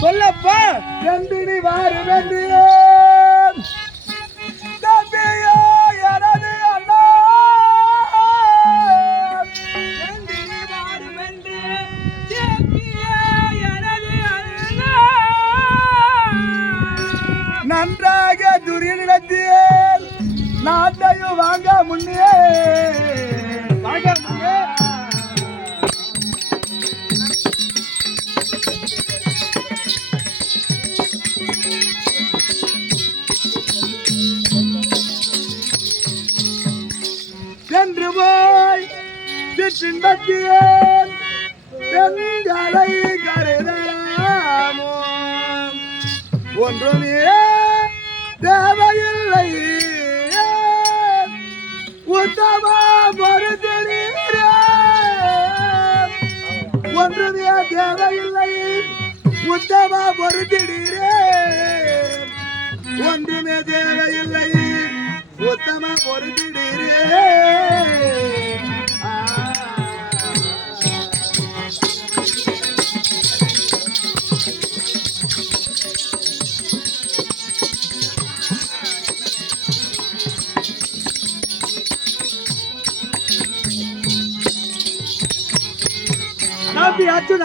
சொல்லப்பா. நந்தினி வாரு வென்றியே தம்பியோ எனது அண்ணா. நந்தினி சென்று போய் சிற்றின்பத்தியே பெண்களை கருதாமோ? ஒன்றுமே தேவையில்லை. உத்தமா பொறுத்திருக்கிறேன் ஒன்றுமே தேவையில்லை. உத்தமா பொறுத்திடுகிறேன் ஒன்றுமே தேவையில்லை. உத்தமா பொறுத்திடுகிறேன் ஆ. தம்பி அர்ஜுனா